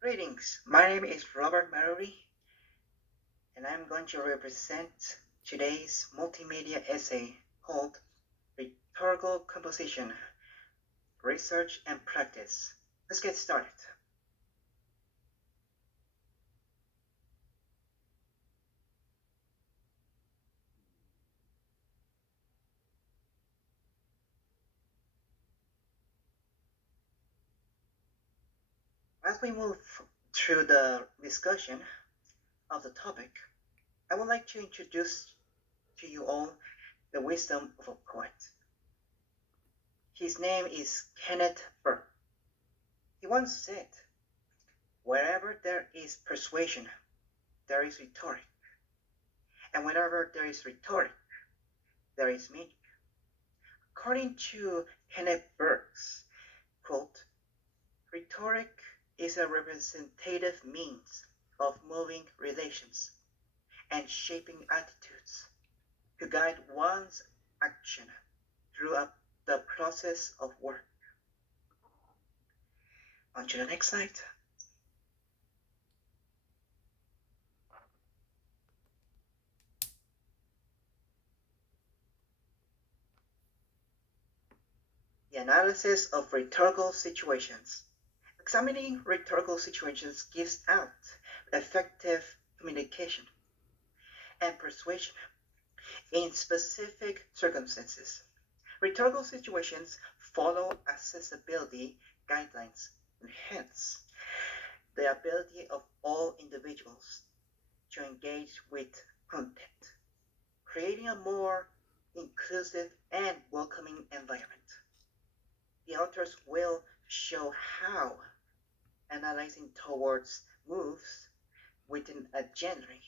Greetings, my name is Robert Maruri, and I'm going to represent today's multimedia essay called Rhetorical Composition, Research and Practice. Let's get started. As we move through the discussion of the topic, I would like to introduce to you all the wisdom of a poet. His name is Kenneth Burke. He once said, "Wherever there is persuasion, there is rhetoric. And whenever there is rhetoric, there is meaning." According to Kenneth Burke's quote, "Rhetoric is a representative means of moving relations and shaping attitudes to guide one's action through the process of work." On to the next slide. The analysis of rhetorical situations. Examining rhetorical situations gives out effective communication and persuasion in specific circumstances. Rhetorical situations follow accessibility guidelines, and hence the ability of all individuals to engage with content, creating a more inclusive and welcoming environment. The authors will show how analyzing towards moves within a genre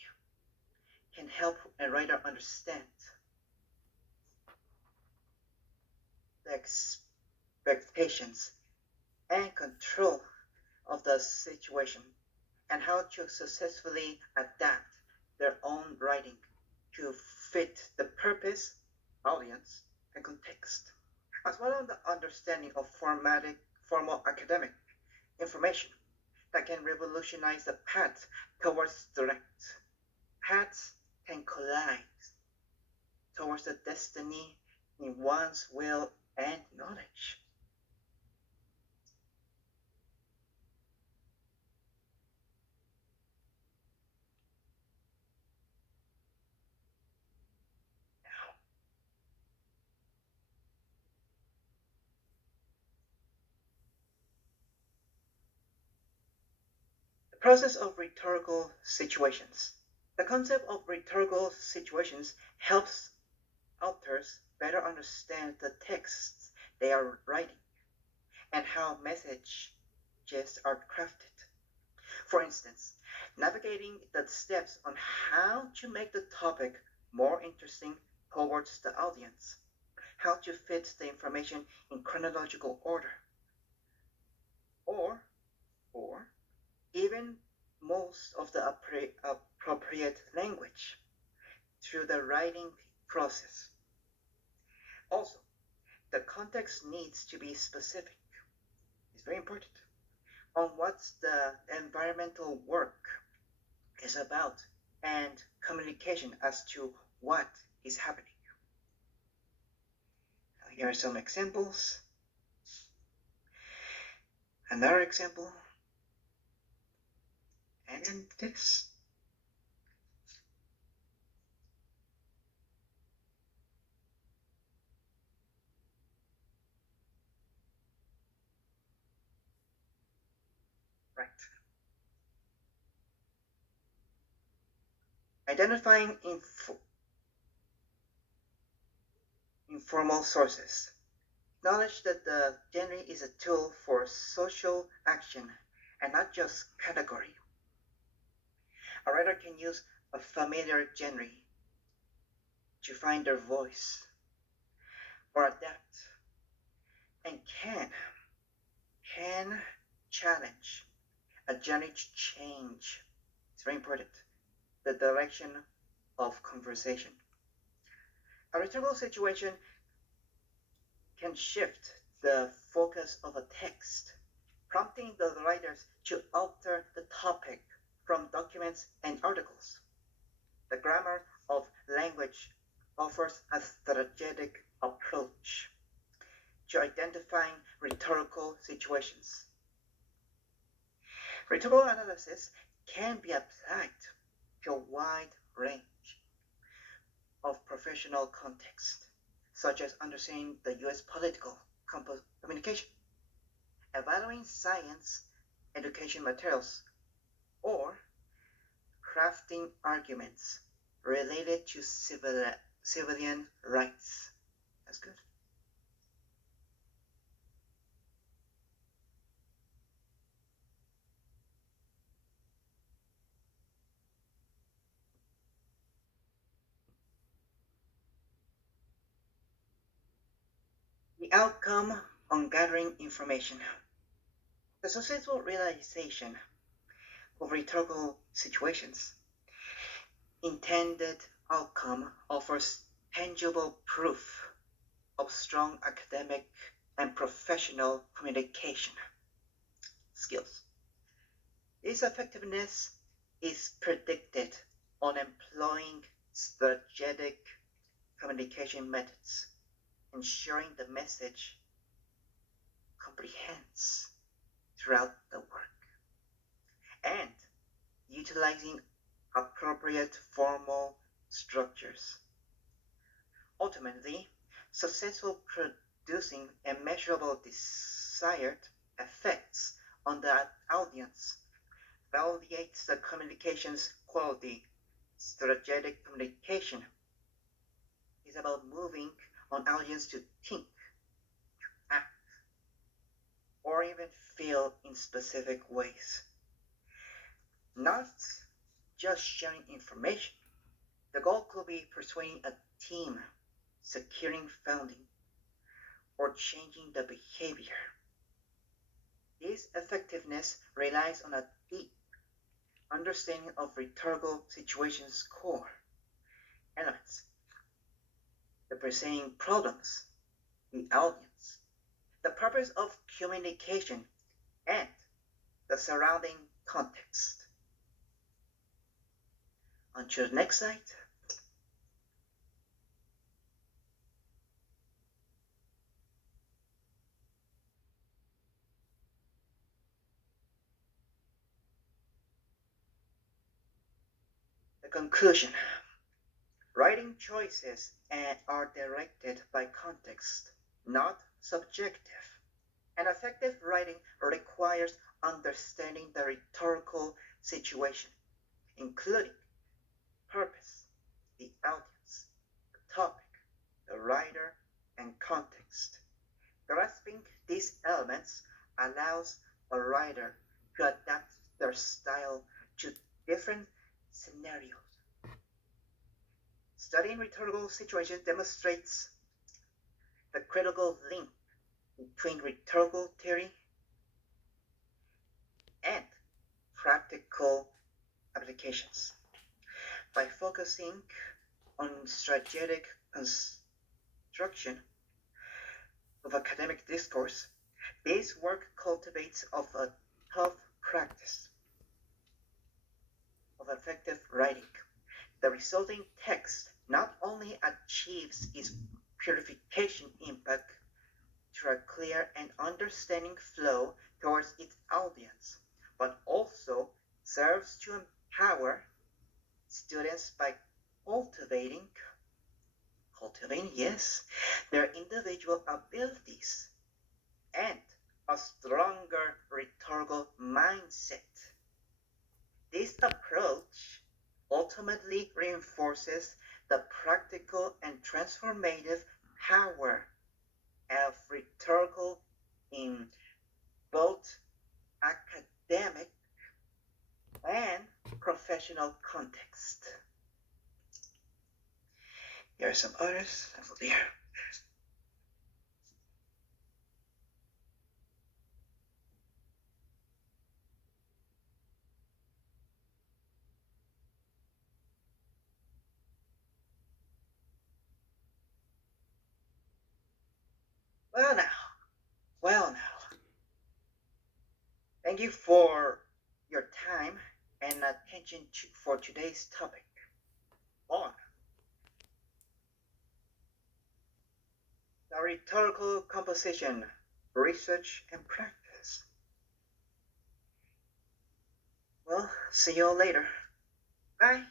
can help a writer understand the expectations and control of the situation and how to successfully adapt their own writing to fit the purpose, audience, and context, as well as the understanding of formal academic information that can revolutionize the path towards direct. Paths can collide towards the destiny in one's will and knowledge. The process of rhetorical situations. The concept of rhetorical situations helps authors better understand the texts they are writing and how messages are crafted. For instance, navigating the steps on how to make the topic more interesting towards the audience, how to fit the information in chronological order, or even most of the appropriate language through the writing process. Also, the context needs to be specific. It's very important on what the environmental work is about and communication as to what is happening. Here are some examples. Another example. And then this. Right. Identifying informal sources. Acknowledge that the genre is a tool for social action and not just category. A writer can use a familiar genre to find their voice or adapt and can challenge a genre to change. It's very important. The direction of conversation. A rhetorical situation can shift the focus of a text, prompting the writers to alter the topic from documents and articles. The grammar of language offers a strategic approach to identifying rhetorical situations. Rhetorical analysis can be applied to a wide range of professional contexts, such as understanding the US political communication, evaluating science education materials, or crafting arguments related to civilian rights. That's good. The outcome on gathering information. The successful realization of rhetorical situations. Intended outcome offers tangible proof of strong academic and professional communication skills. Its effectiveness is predicted on employing strategic communication methods, ensuring the message comprehends throughout the work, and utilizing appropriate formal structures. Ultimately, successful producing a measurable desired effects on the audience validates the communication's quality. Strategic communication is about moving an audience to think, act, or even feel in specific ways. Not just sharing information. The goal could be persuading a team, securing funding, or changing the behavior. This effectiveness relies on a deep understanding of rhetorical situations' core elements, the presenting problems, the audience, the purpose of communication, and the surrounding context. On to the next slide. The conclusion. Writing choices are directed by context, not subjective. And effective writing requires understanding the rhetorical situation, including purpose, the audience, the topic, the writer, and context. Grasping these elements allows a writer to adapt their style to different scenarios. Studying rhetorical situations demonstrates the critical link between rhetorical theory and practical applications. By focusing on strategic construction of academic discourse, this work cultivates of a tough practice of effective writing. The resulting text not only achieves its purification impact through a clear and understanding flow towards its audience, but also serves to empower students by cultivating, yes, their individual abilities and a stronger rhetorical mindset. This approach ultimately reinforces the practical and transformative power of rhetorical in both academic and professional context. Here are some others. There. Well now, Thank you for your time and attention for today's topic. On the rhetorical composition, research and practice. Well, see you all later. Bye.